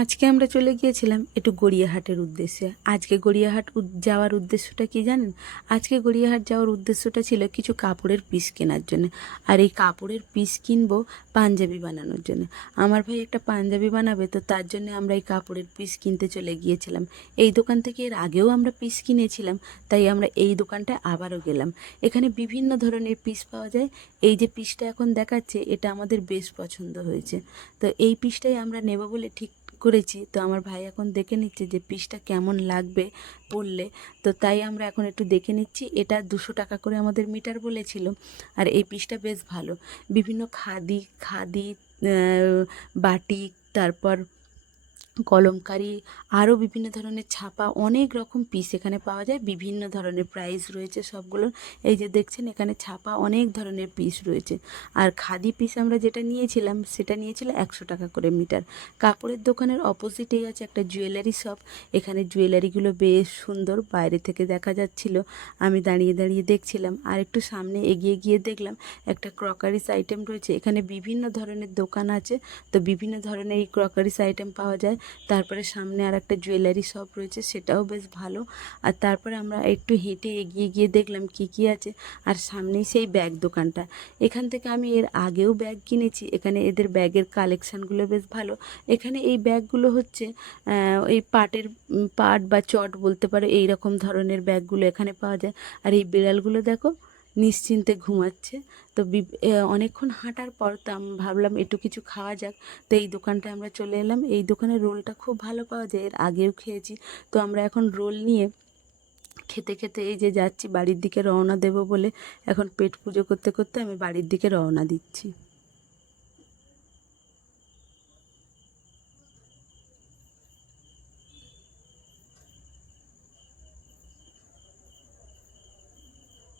আজকে আমরা চলে গিয়েছিলাম একটু গড়িয়াহাটের উদ্দেশ্যে। আজকে গড়িয়াহাট যাওয়ার উদ্দেশ্যটা কি জানেন? আজকে গড়িয়াহাট যাওয়ার উদ্দেশ্যটা ছিল কিছু কাপড়ের পিস কেনার জন্য। আর এই কাপড়ের পিস কিনবো পাঞ্জাবি বানানোর জন্য। আমার ভাই একটা পাঞ্জাবি বানাবে, তো তার জন্য আমরা এই কাপড়ের পিস কিনতে চলে গিয়েছিলাম। এই দোকান থেকে এর আগেও আমরা পিস কিনেছিলাম, তাই আমরা এই দোকানটা আবারও গেলাম। এখানে বিভিন্ন ধরনের পিস পাওয়া যায়। এই যে পিসটা এখন দেখাচ্ছে, এটা আমাদের বেশ পছন্দ হয়েছে, তো এই পিসটাই আমরা নেব বলে ঠিক করেছি। তো আমার ভাই এখন দেখে নিচ্ছে যে পিসটা কেমন লাগবে পরলে, তো তাই আমরা এখন একটু দেখে নিচ্ছি। এটা 200 টাকা করে আমাদের মিটার বলেছিল। আর এই পিসটা বেশ ভালো। বিভিন্ন খাদি খাদি বাটিক, তারপর কলমকারি, আরও বিভিন্ন ধরনের ছাপা, অনেক রকম পিস এখানে পাওয়া যায়। বিভিন্ন ধরনের প্রাইস রয়েছে সবগুলোর। এই যে দেখছেন, এখানে ছাপা অনেক ধরনের পিস রয়েছে। আর খাদি পিস আমরা যেটা নিয়েছিলাম সেটা নিয়েছিল 100 টাকা করে মিটার। কাপড়ের দোকানের অপোজিটেই আছে একটা জুয়েলারি শপ। এখানে জুয়েলারিগুলো বেশ সুন্দর, বাইরে থেকে দেখা যাচ্ছিল। আমি দাঁড়িয়ে দাঁড়িয়ে দেখছিলাম। আর একটু সামনে এগিয়ে গিয়ে দেখলাম একটা ক্রকারিস আইটেম রয়েছে। এখানে বিভিন্ন ধরনের দোকান আছে, তো বিভিন্ন ধরনের এই ক্রকারিস আইটেম পাওয়া যায়। তারপরে সামনে আর একটা জুয়েলারি শপ রয়েছে, সেটাও বেশ ভালো। আর তারপরে আমরা একটু হেঁটে এগিয়ে গিয়ে দেখলাম কি কি আছে। আর সামনেই সেই ব্যাগ দোকানটা। এখান থেকে আমি এর আগেও ব্যাগ কিনেছি। এখানে এদের ব্যাগের কালেকশানগুলো বেশ ভালো। এখানে এই ব্যাগগুলো হচ্ছে এই পাট বা চট বলতে পারো, এই রকম ধরনের ব্যাগগুলো এখানে পাওয়া যায়। আর এই বিড়ালগুলো দেখো নিশ্চিন্তে ঘুমাচ্ছে। তো অনেকক্ষণ হাঁটার পর তো আমি ভাবলাম একটু কিছু খাওয়া যাক। তো এই দোকানটায় আমরা চলে এলাম। এই দোকানের রোলটা খুব ভালো পাওয়া যায়, এর আগেও খেয়েছি। তো আমরা এখন রোল নিয়ে খেতে খেতে এই যে যাচ্ছি বাড়ির দিকে, রওনা দেব বলে। এখন পেট পুজো করতে করতে আমি বাড়ির দিকে রওনা দিচ্ছি।